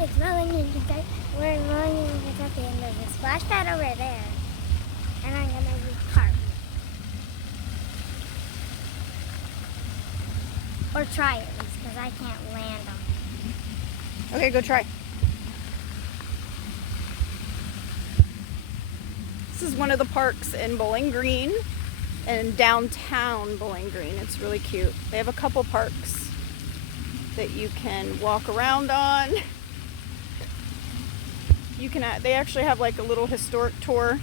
It's Bowling in Kentucky. We're in Bowling in Kentucky, and there's a splash pad over there. And I'm gonna do cartwheels. Or try at least, because I can't land on it. Okay, go try. This is one of the parks in Bowling Green, in downtown Bowling Green. It's really cute. They have a couple parks that you can walk around on. They actually have like a little historic tour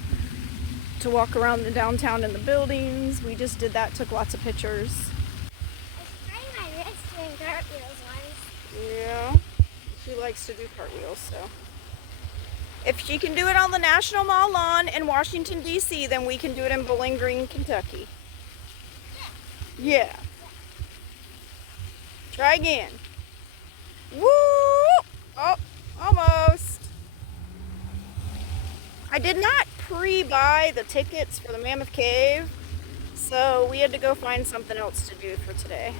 to walk around the downtown and the buildings. We just did that, took lots of pictures. I sprained my wrist doing cartwheels once. Yeah, she likes to do cartwheels, so. If she can do it on the National Mall lawn in Washington, D.C., then we can do it in Bowling Green, Kentucky. Yeah. Try again. Woo! Oh, almost. I did not pre-buy the tickets for the Mammoth Cave, so we had to go find something else to do for today.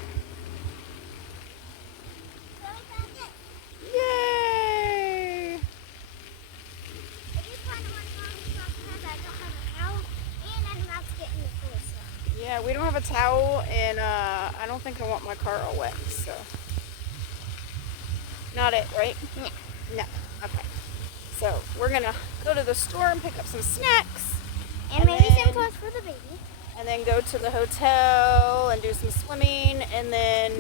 So that's it. Yay! I just kind of want to go on the truck because I don't have a towel, and I'm about to get in the pool, so. Yeah, we don't have a towel, and I don't think I want my car all wet, so. Not it, right? No. No. Okay. So we're gonna go to the store and pick up some snacks, And maybe some clothes for the baby. and then go to the hotel and do some swimming, and then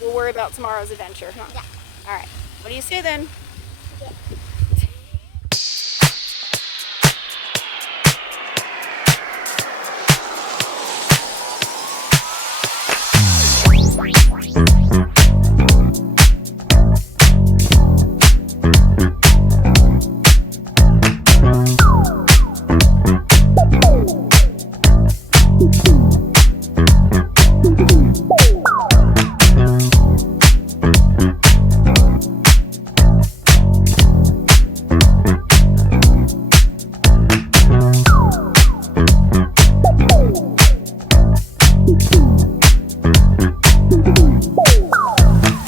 we'll worry about tomorrow's adventure, huh? Yeah. All right. What do you say then? Yeah.